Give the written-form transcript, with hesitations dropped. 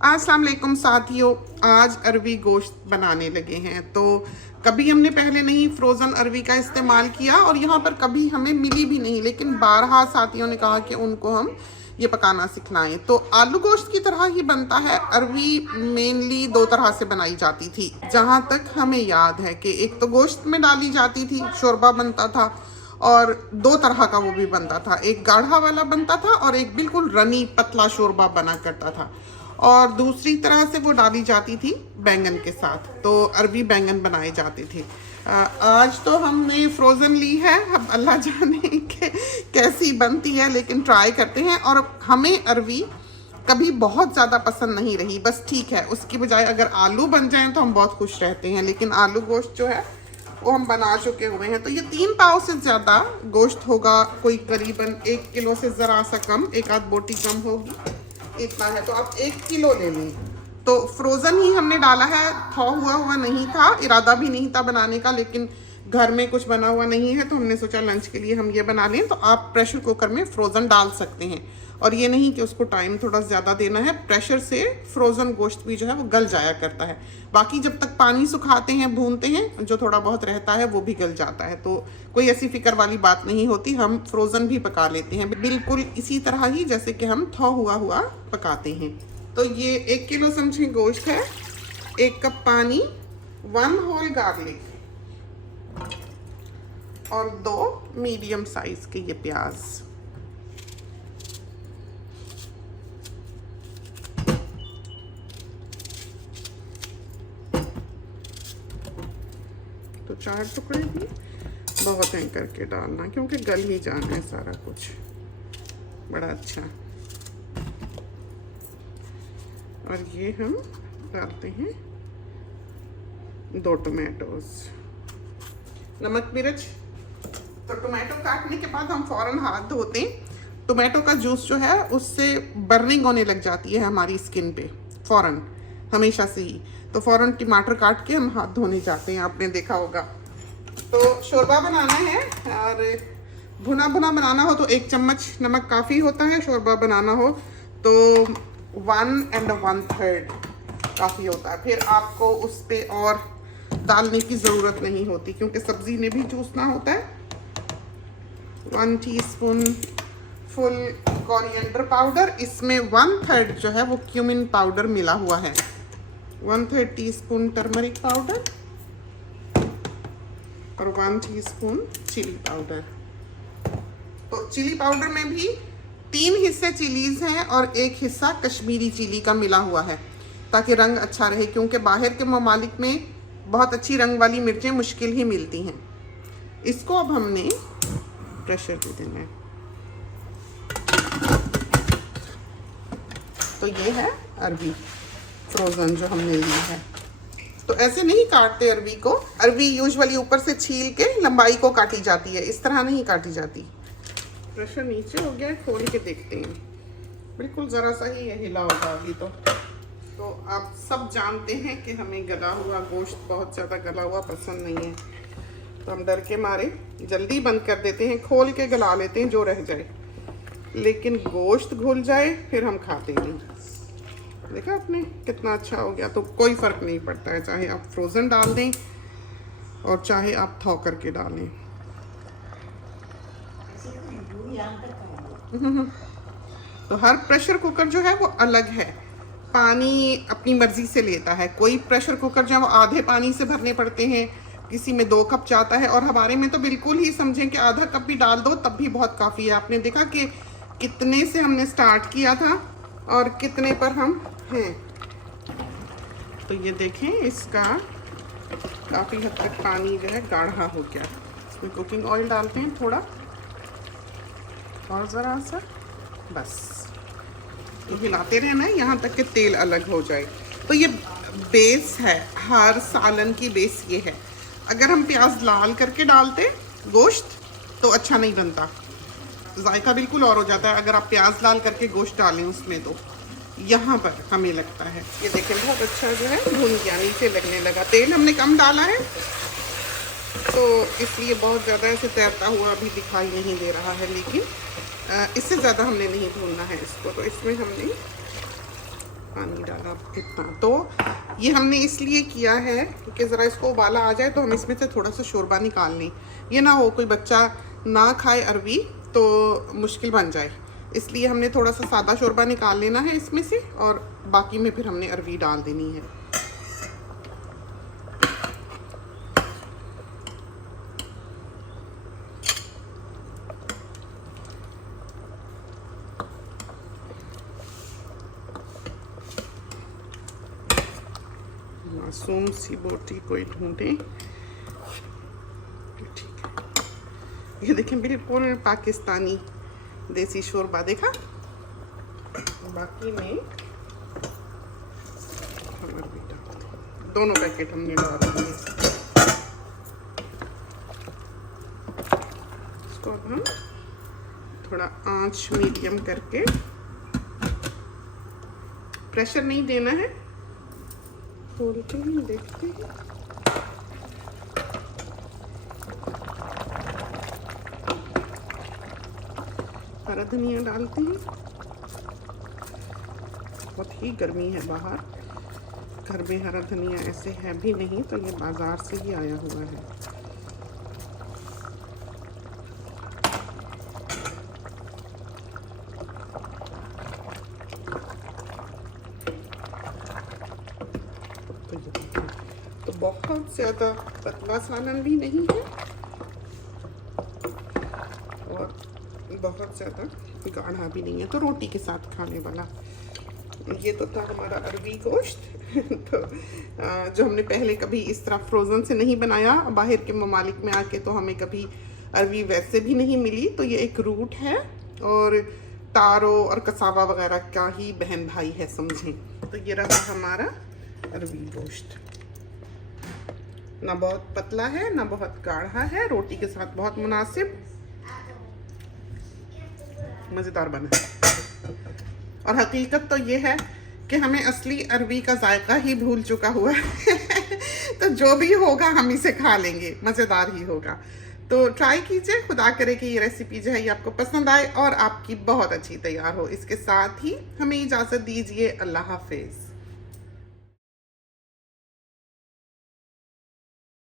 अस्सलाम वालेकुम साथियों, आज अरवी गोश्त बनाने लगे हैं। तो कभी हमने पहले नहीं फ्रोज़न अरवी का इस्तेमाल किया और यहाँ पर कभी हमें मिली भी नहीं, लेकिन बारहा साथियों ने कहा कि उनको हम ये पकाना सिखलाएं। तो आलू गोश्त की तरह ही बनता है। अरवी मेनली दो तरह से बनाई जाती थी, जहाँ तक हमें याद है कि एक तो गोश्त में डाली जाती थी, शोरबा बनता था, और दो तरह का वो भी बनता था। एक गाढ़ा वाला बनता था और एक बिल्कुल रनी पतला शोरबा बना करता था, और दूसरी तरह से वो डाली जाती थी बैंगन के साथ। तो अरबी बैंगन बनाए जाते थे। आज तो हमने फ्रोज़न ली है, अब अल्लाह जाने के कैसी बनती है, लेकिन ट्राई करते हैं। और हमें अरवी कभी बहुत ज़्यादा पसंद नहीं रही, बस ठीक है। उसकी बजाय अगर आलू बन जाएं तो हम बहुत खुश रहते हैं, लेकिन आलू गोश्त जो है वो हम बना चुके हुए हैं। तो ये 3 पाव से ज़्यादा गोश्त होगा, कोई करीबन 1 किलो से ज़रा सा कम, एक आध बोटी कम होगी, इतना है। तो आप 1 किलो ले लें। तो फ्रोज़न ही हमने डाला है, थौ हुआ नहीं था, इरादा भी नहीं था बनाने का, लेकिन घर में कुछ बना हुआ नहीं है तो हमने सोचा लंच के लिए हम ये बना लें। तो आप प्रेशर कुकर में फ्रोज़न डाल सकते हैं, और ये नहीं कि उसको टाइम थोड़ा ज़्यादा देना है। प्रेशर से फ्रोज़न गोश्त भी जो है वो गल जाया करता है। बाकी जब तक पानी सुखाते हैं, भूनते हैं, जो थोड़ा बहुत रहता है वो भी गल जाता है। तो कोई ऐसी फिक्र वाली बात नहीं होती। हम फ्रोज़न भी पका लेते हैं बिल्कुल इसी तरह ही जैसे कि हम थौ हुआ पकाते हैं। तो ये 1 किलो समझें गोश्त है, 1 कप पानी, 1 होल गार्लिक और 2 मीडियम साइज के ये प्याज। तो 4 टुकड़े भी बहुत हैं करके डालना, क्योंकि गल ही जाना है सारा कुछ बड़ा अच्छा। और ये हम डालते हैं 2 टोमेटोज, नमक मिर्च। तो टोमेटो काटने के बाद हम फ़ौरन हाथ धोते हैं। टोमेटो का जूस जो है उससे बर्निंग होने लग जाती है हमारी स्किन पे फ़ौरन, हमेशा से ही। तो फ़ौरन टमाटर काट के हम हाथ धोने जाते हैं, आपने देखा होगा। तो शोरबा बनाना है, और भुना भुना बनाना हो तो 1 चम्मच नमक काफ़ी होता है। शोरबा बनाना हो तो 1 1/3 काफ़ी होता है। फिर आपको उस पर और डालने की ज़रूरत नहीं होती, क्योंकि सब्ज़ी ने भी चूसना होता है। 1 टीस्पून फुल कोरिएंडर पाउडर, इसमें 1/3 जो है वो क्यूमिन पाउडर मिला हुआ है। 1/3 टीस्पून टर्मरिक पाउडर और 1 टीस्पून चिली पाउडर। तो चिली पाउडर में भी 3 हिस्से चिलीज हैं और 1 हिस्सा कश्मीरी चिली का मिला हुआ है, ताकि रंग अच्छा रहे, क्योंकि बाहर के ममालिक में बहुत अच्छी रंग वाली मिर्चें मुश्किल ही मिलती हैं। इसको अब हमने प्रेशर दे देना है। तो ये है अरवी फ्रोज़न जो हमने ली है। तो ऐसे नहीं काटते अरवी को। अरवी यूजुअली ऊपर से छील के लंबाई को काटी जाती है, इस तरह नहीं काटी जाती। प्रेशर नीचे हो गया है, खोल के देखते हैं। बिल्कुल ज़रा सा ही ये हिला होगा अभी तो आप सब जानते हैं कि हमें गला हुआ गोश्त, बहुत ज़्यादा गला हुआ पसंद नहीं है। तो हम डर के मारे जल्दी बंद कर देते हैं, खोल के गला लेते हैं जो रह जाए, लेकिन गोश्त घुल जाए फिर हम खाते नहीं। देखा आपने कितना अच्छा हो गया। तो कोई फ़र्क नहीं पड़ता है, चाहे आप फ्रोज़न डाल दें और चाहे आप थौ करके डालें। तो हर प्रेशर कुकर जो है वो अलग है, पानी अपनी मर्ज़ी से लेता है। कोई प्रेशर कुकर जो है वो आधे पानी से भरने पड़ते हैं, किसी में 2 कप जाता है, और हमारे में तो बिल्कुल ही समझें कि आधा कप भी डाल दो तब भी बहुत काफ़ी है। आपने देखा कि कितने से हमने स्टार्ट किया था और कितने पर हम हैं। तो ये देखें, इसका काफ़ी हद तक पानी जो है गाढ़ा हो गया। इसमें कुकिंग ऑयल डालते हैं थोड़ा और ज़रा सा, बस तो हिलाते रहना है यहाँ तक कि तेल अलग हो जाए। तो ये बेस है, हर सालन की बेस ये है। अगर हम प्याज लाल करके डालते गोश्त तो अच्छा नहीं बनता, जायका बिल्कुल और हो जाता है अगर आप प्याज लाल करके गोश्त डालें उसमें। तो यहाँ पर हमें लगता है ये देखें बहुत अच्छा जो है भून गया, नीचे लगने लगा। तेल हमने कम डाला है तो इसलिए बहुत ज़्यादा ऐसे तैरता हुआ अभी दिखाई नहीं दे रहा है, लेकिन इससे ज़्यादा हमने नहीं भूनना है इसको। तो इसमें हमने पानी डाला इतना। तो ये हमने इसलिए किया है क्योंकि ज़रा इसको उबाला आ जाए तो हम इसमें से थोड़ा सा शोरबा निकाल लें। ये ना हो कोई बच्चा ना खाए अरवी तो मुश्किल बन जाए, इसलिए हमने थोड़ा सा सादा शोरबा निकाल लेना है इसमें से, और बाकी में फिर हमने अरवी डाल देनी है। मासूम सी बोटी कोई ढूंढे। ठीक है, ये देखें बिल्कुल पाकिस्तानी देसी शोरबा देखा। बाकी में दोनों पैकेट हमने डाल दिए। इसको अब हम थोड़ा आंच मीडियम करके, प्रेशर नहीं देना है, खोलते हैं देखते हैं। हरा धनिया डालते हैं। बहुत ही गर्मी है बाहर, घर में हरा धनिया ऐसे है भी नहीं, तो ये बाजार से ही आया हुआ है। तो बहुत ज़्यादा पतला सालन भी नहीं है और बहुत ज़्यादा गाढ़ा भी नहीं है, तो रोटी के साथ खाने वाला। ये तो था हमारा अरवी गोश्त। तो जो हमने पहले कभी इस तरह फ्रोज़न से नहीं बनाया, बाहर के ममालिक में आके तो हमें कभी अरवी वैसे भी नहीं मिली। तो ये एक रूट है और तारो और कसावा वगैरह का ही बहन भाई है समझें। तो ये रहा हमारा अरवी गोश्त, ना बहुत पतला है ना बहुत गाढ़ा है, रोटी के साथ बहुत मुनासिब, मज़ेदार बना है। और हकीकत तो ये है कि हमें असली अरवी का जायका ही भूल चुका हुआ है। तो जो भी होगा हम इसे खा लेंगे, मज़ेदार ही होगा। तो ट्राई कीजिए, खुदा करे कि ये रेसिपी जो है ये आपको पसंद आए और आपकी बहुत अच्छी तैयार हो। इसके साथ ही हमें इजाज़त दीजिए। अल्लाह हाफिज़।